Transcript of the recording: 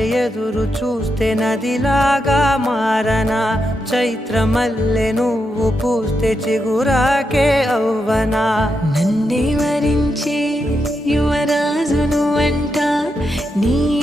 ఎదురు చూస్తే నదిలాగా మారనా, చైత్రమల్లె నువ్వు పూస్తే చిగురాకే అవ్వనా. నన్నే వరించే యువరాజును అంట నీ